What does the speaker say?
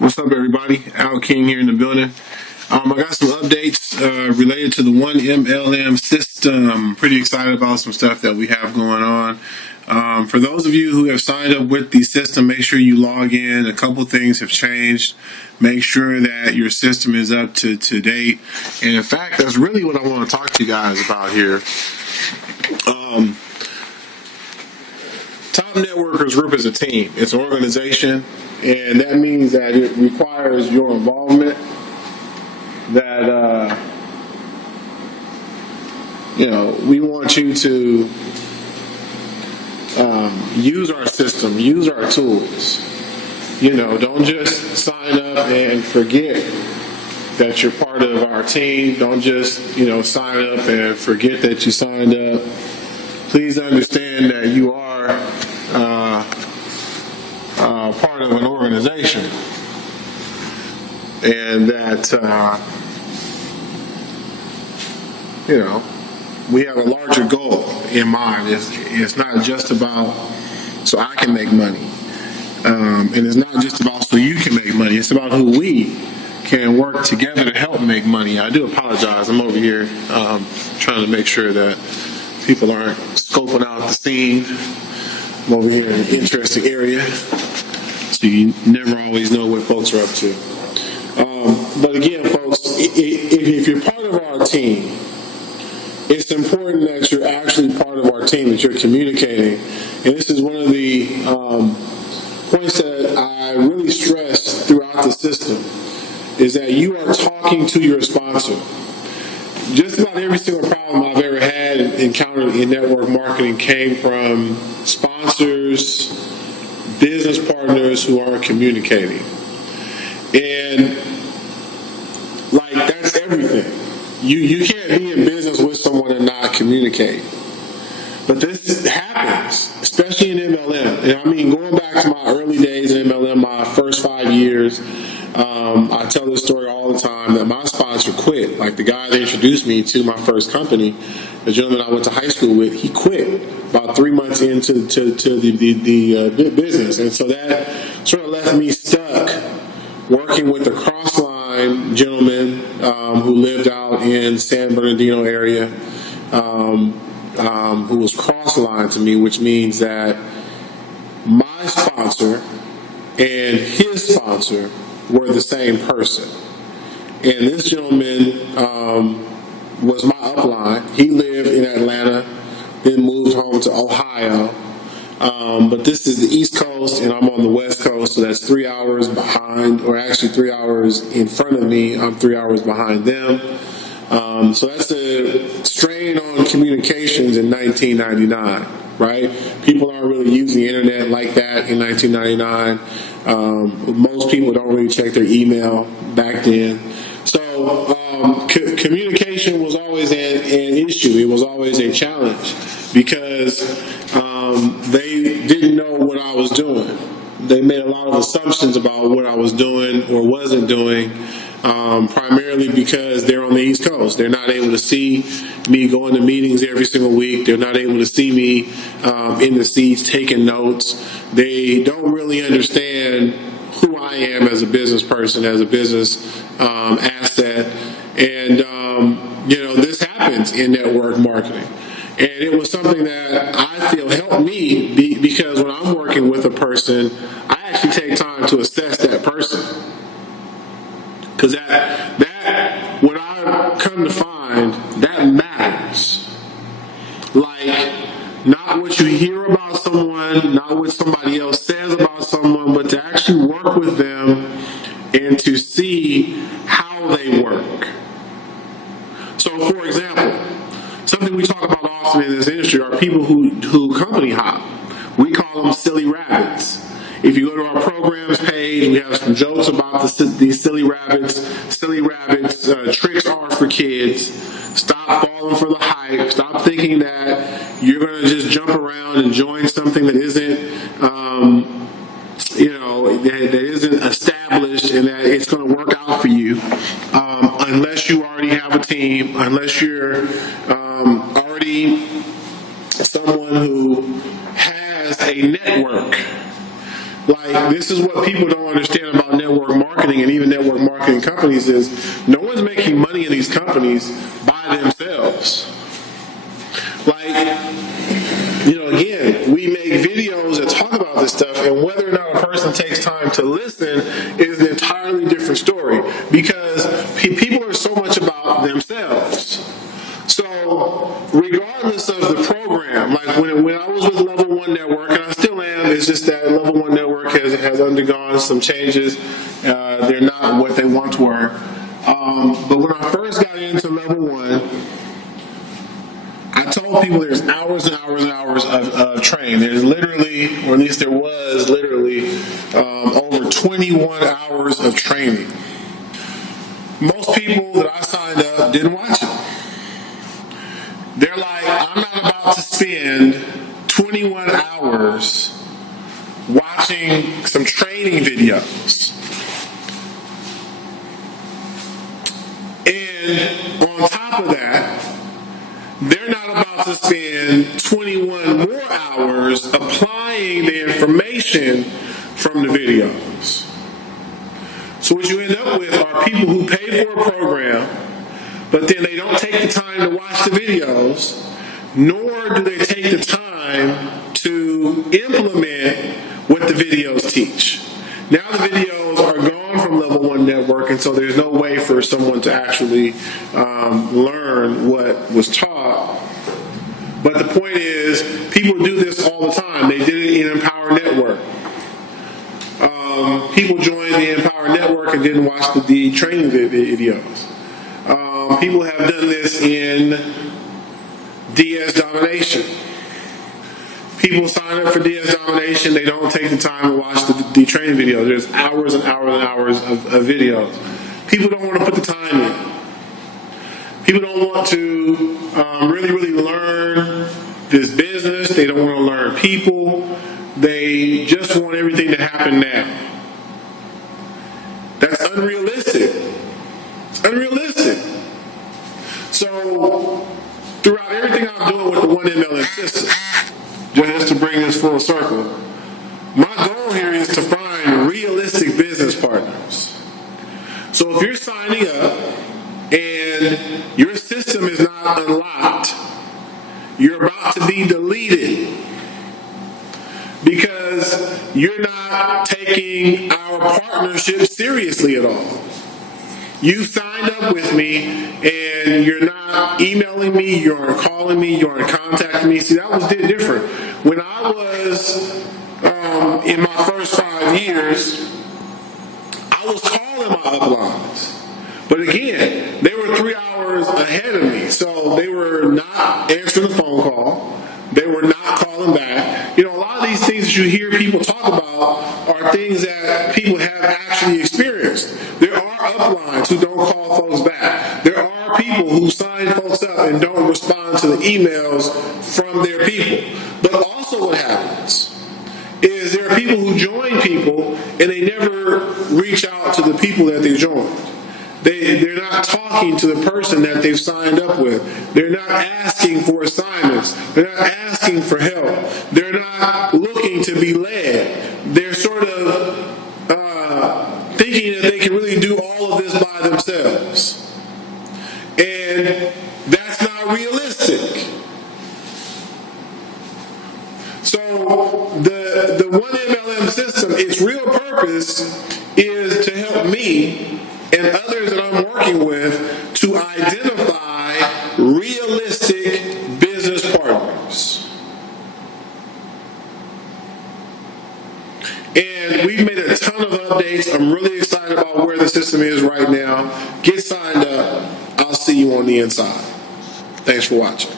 What's up, everybody? Al King here in the building. I got some updates related to the 1MLM system. Pretty excited about some stuff that we have going on. For those of you who have signed up with the system, make sure you log in. A couple things have changed. Make sure that your system is up to date. And in fact, that's really what I want to talk to you guys about here. Top Networkers Group is a team. It's an organization, and that means that it requires your involvement. That we want you to use our system, use our tools. Don't just sign up and forget that you're part of our team. Don't just sign up and forget that you signed up. Please understand that you are part of an organization, and that we have a larger goal in mind. It's not just about so I can make money, and it's not just about so you can make money. It's about who we can work together to help make money. I do apologize. I'm over here trying to make sure that people aren't scoping out the scene. I'm over here in an interesting area, so you never always know what folks are up to. But again, folks, if you're part of our team, it's important that you're actually part of our team, that you're communicating. And this is one of the points that I really stress throughout the system, is that you are talking to your sponsor. Just about every single problem I've ever had encountered in network marketing came from sponsors, business partners who aren't communicating. And that's everything. You can't be in business with someone and not communicate. But this happens, especially in MLM. And I mean, going back to my early days in MLM, my first 5 years, I tell this story all the time, that my sponsor quit. Like the guy that introduced me to my first company, the gentleman I went to high school with, he quit about 3 months into the business. And so that sort of left me stuck working with a cross-line gentleman who lived out in San Bernardino area, who was cross-line to me, which means that my sponsor and his sponsor were the same person. And this gentleman was my upline. He lived in Atlanta, then moved home to Ohio. But this is the East Coast, and I'm on the West Coast, so that's 3 hours behind, or actually 3 hours in front of me. I'm 3 hours behind them. So that's a strain on communications in 1999, right? People aren't really using the internet like that in 1999. Most people don't really check their email back then. So communication was always an issue. It was always a challenge because they didn't know what I was doing. They made a lot of assumptions about what I was doing or wasn't doing, primarily because they're on the East Coast. They're not able to see me going to meetings every single week. They're not able to see me in the seats taking notes. They don't really understand who I am as a business person, as a business asset. And, this happens in network marketing. And it was something that I feel helped me because when I'm working with a person, I actually take time to assess that person. Because that what I come to find, that matters. Like, not what you hear about someone, not what somebody else says about someone, but to actually work with them and to see how they work. So, for example, something we talk about often in this industry are people who company hop. We call them silly rabbits. If you go to our programs page, we have some jokes about these silly rabbits. Silly rabbits, tricks are for kids. Stop falling for the hype. Stop thinking that you're going to just jump around and join something that isn't, that isn't established, and that it's going to work out for you, unless you already have a team, unless you're already someone who has a network. Like, this is what people don't understand about network marketing. marketing and even network marketing companies is no one's making money in these companies by themselves. Again, we make videos that talk about this stuff, and whether or not a person takes time to listen is an entirely different story, because people are so much about themselves. So regardless of the program, like when I was with Level 1 Network, and I still am, it's just that Level 1 Network has undergone some changes. They're not what they once were. But when I first got into Level 1, I told people there's hours and hours and hours of training. There's literally, or at least there was literally, over 21 hours of training. Most people that I signed up didn't watch it. They're like, I'm not about to spend 21 hours watching some training videos. And on top of that, they're not about to spend 21 more hours applying the information from the videos. So what you end up with are people who pay for a program, but then they don't take the time to watch the videos, nor do they take the time to implement what the videos teach. Now the videos are gone from Level 1 Network, and so there's no way for someone to actually learn what was taught. But the point is, people do this all the time. They did it in Empower Network. People joined the Empower Network and didn't watch the training videos. People have done this in DS Domination. People sign up for DS Domination, they don't take the time to watch the training videos. There's hours and hours and hours of videos. People don't want to put the time in. People don't want to really learn this business. They don't want to learn people. They just want everything to happen now. That's unrealistic. It's unrealistic. So, throughout everything I'm doing with the 1MLM system, just to bring this full circle, my goal here is to find realistic business partners. So if you're signing up and your system is not unlocked, you're about to be deleted because you're not taking our partnership seriously at all. You signed up with me and you're not emailing me, you aren't calling me, you aren't contacting me. See, that was different. When I was in my first 5 years, I was calling my uplines. But again, they were 3 hours ahead of me. So they were not answering the phone call. They were not calling back. A lot of these things that you hear people talk about are things that people have actually experienced. There are uplines who don't call folks back. There are people who sign folks up and don't respond to the emails from their people. But also what happens is there are people who join people and they never reach out to the people that they joined. They're not talking to the person that they've signed up with. They're not asking for assignments. They're not asking for help. They're not looking to be led. They're sort of thinking that they can really do all of this by themselves. And that's not realistic. So the 1MLM system, its real purpose is to help me and others that I'm working with to identify realistic business partners. And we've made a ton of updates. I'm really excited about where the system is right now. Get signed up. I'll see you on the inside. Thanks for watching.